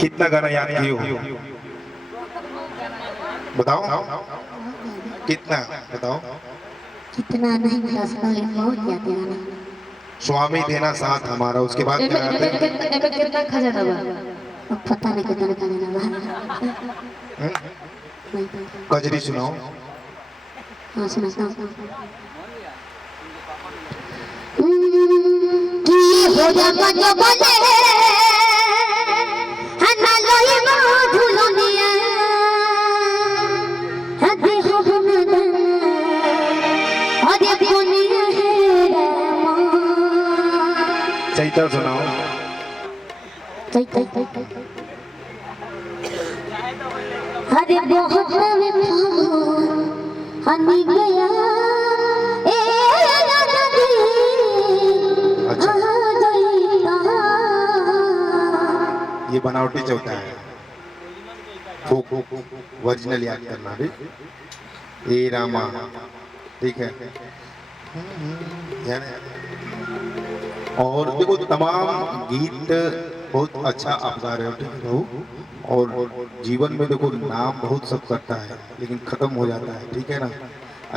कितना गाना याद किए हो? बताओ कितना, बताओ। कितना नहीं बता सकता लेकिन बहुत याद है गाना। स्वामी देना साथ हमारा, उसके बाद क्या गाते हैं? कितना खजाना बा? अब पता नहीं कितना गाना बा। कजरी सुनाओ। हाँ सुनाता हूँ। की हो जा मत बोले हना लोई मो भूलोनिया हदे हो बना हदे कोनिया है रामा। चैता सुनाओ। हरे बहुत में फागुन हनी गया ए नदी अच्छा। आ गईता। ये बनावटी चौथा है, फोक ओरिजिनल याद करना भी। ए रामा, ठीक है। और देखो तमाम गीत बहुत अच्छा आप गा रहे हो, ठीक है बहू। और जीवन में देखो नाम बहुत सब करता है लेकिन खत्म हो जाता है, ठीक है ना।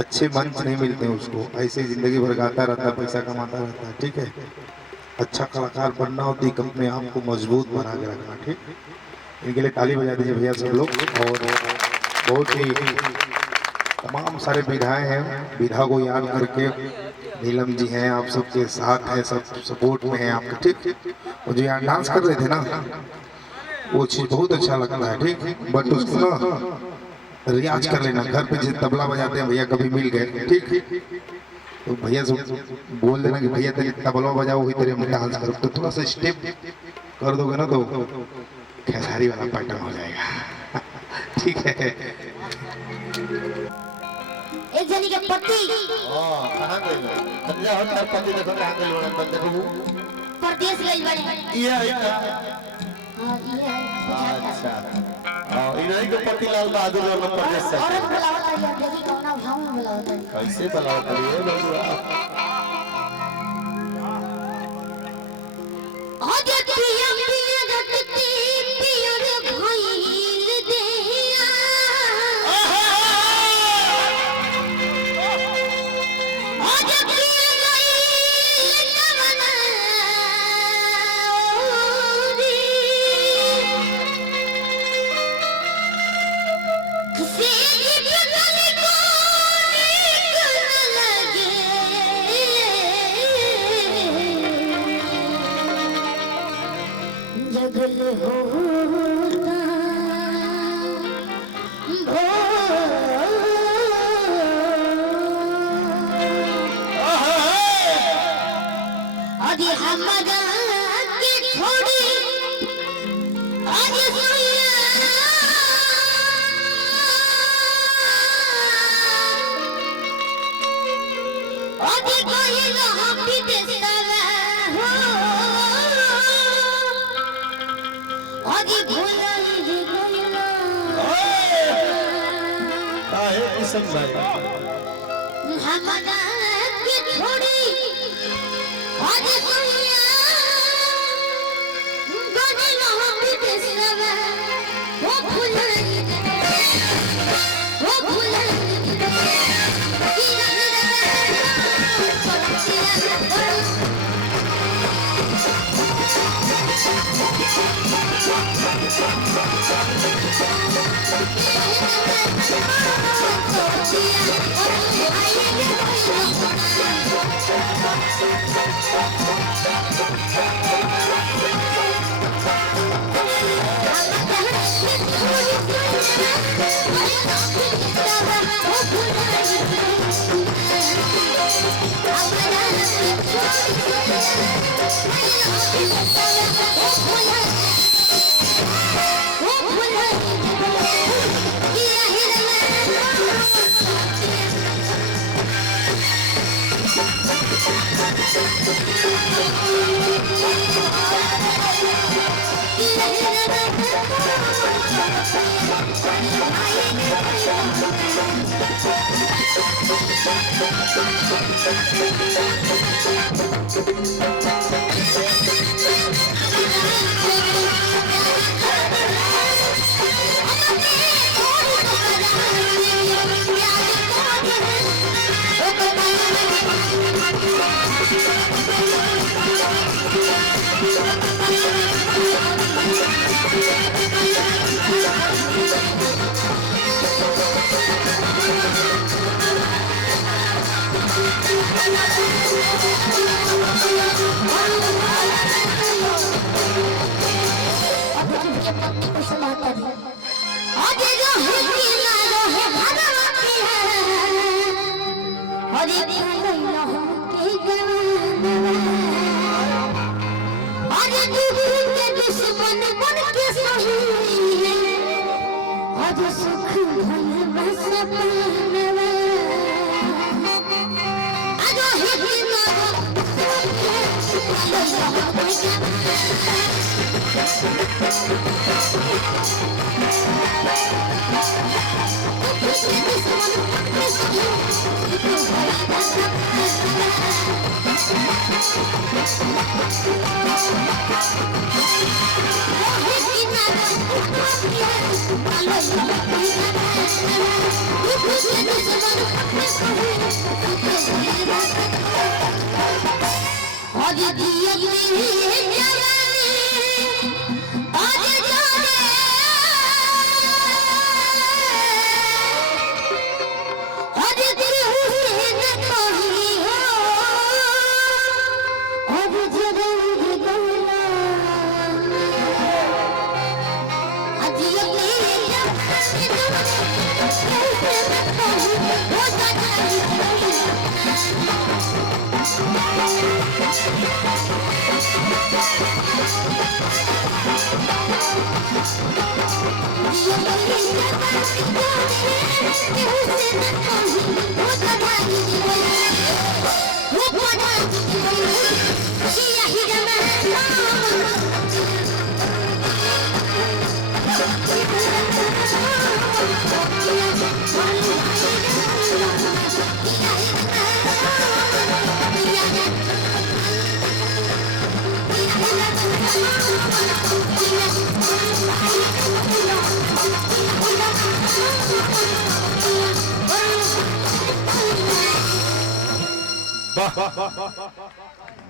अच्छे मंच नहीं मिलते हैं उसको, ऐसे जिंदगी भर गाता रहता है, पैसा कमाता रहता है, ठीक है। अच्छा कलाकार बनना होती है, अपने आप को मजबूत बना के रखना, ठीक। इनके लिए ताली बजा दीजिए भैया सब लोग। और बहुत ही तमाम सारे विधाएं हैं, विधा को याद करके नीलम जी हैं, आप सबके साथ हैं, सब सपोर्ट में हैं आपके, ठीक। और जो यहाँ डांस कर रहे थे ना, वो चीज़ बहुत अच्छा लगता है, ठीक। बट उसको ना रियाज कर लेना, घर पे जैसे तबला बजाते हैं भैया, कभी मिल गए, ठीक। तो भैया से बोल देना कि भैया तेरे तबला बजाओ, वही तेरे हम डांस करो। तो थोड़ा सा स्टेप कर दोगे ना तो खेसारी वाला पैटर्न हो जाएगा, ठीक है। एक जनी के पति कहां गइल बंदा हो तेरा पति देखो कहां गइल बड़ा बंदा बहू परदेश गइल बड़े। ये है का हां ये है। अच्छा हां इन्हीं के पति लाल बहादुर वाला प्रदेश से औरत बुलावत है या देखी कौना भाव में बुलावत है। कैसे बुलाओ करिए बबुआ आगे पिया पिया गटती पिया रे भइल देहिया। आगे पिया गइल तमना ओरी किसे बिगड़ल को निकल लगे जगल होता आदि हमरा के छोड़ी आज सोया आदि कोई ना विदेशवा हो आदि भुलाई गइला काहे किशन भाई हमरा के छोड़ी आज सोया गइला विदेशवा हो भुलाई हो भुलाई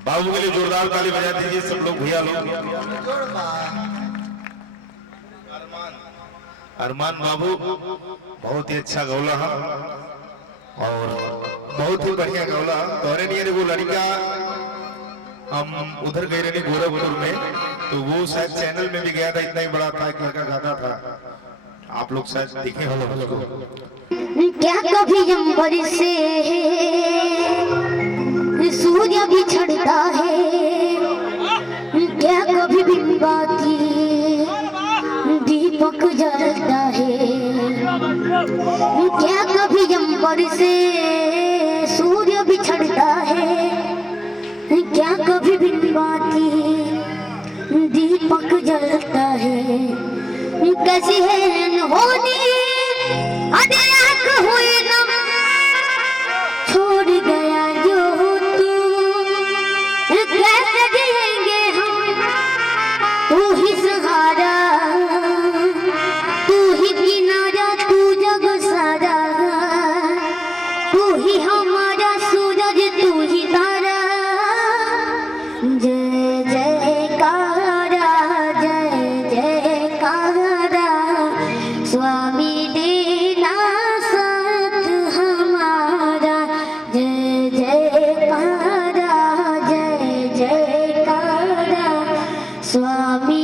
बाबू के लिए जोरदार ताली बजा दीजिए सब लोग, भैया लोग। अरमान बाबू बहुत ही अच्छा गौला है और बहुत ही बढ़िया गौला। तोरे नहीं वो लड़का हम उधर गए रहे गोरखपुर में, तो वो शायद चैनल में भी गया था, इतना ही बड़ा था, एक लड़का गाता था, आप लोग शायद देखे हो उसको। क्या कभी अंबर से सूर्य भी छड़ता है, क्या कभी बिंबा की दीपक जलता है, क्या कभी अंबर से सूर्य भी छड़ता है, क्या कभी बिंबा की दीपक जलता है। कैसी है होनी अदरक हुई नम छोड़ गया जो तू, कैसे जिएंगे हम तू ही सहारा, तू ही किनारा, तू जग सारा, तू ही हमारा सूरज, तू ही तारा। जय जयकारा, जय जयकारा, स्वामी देना साथ हमारा। जय जयकारा, जय जयकारा, स्वामी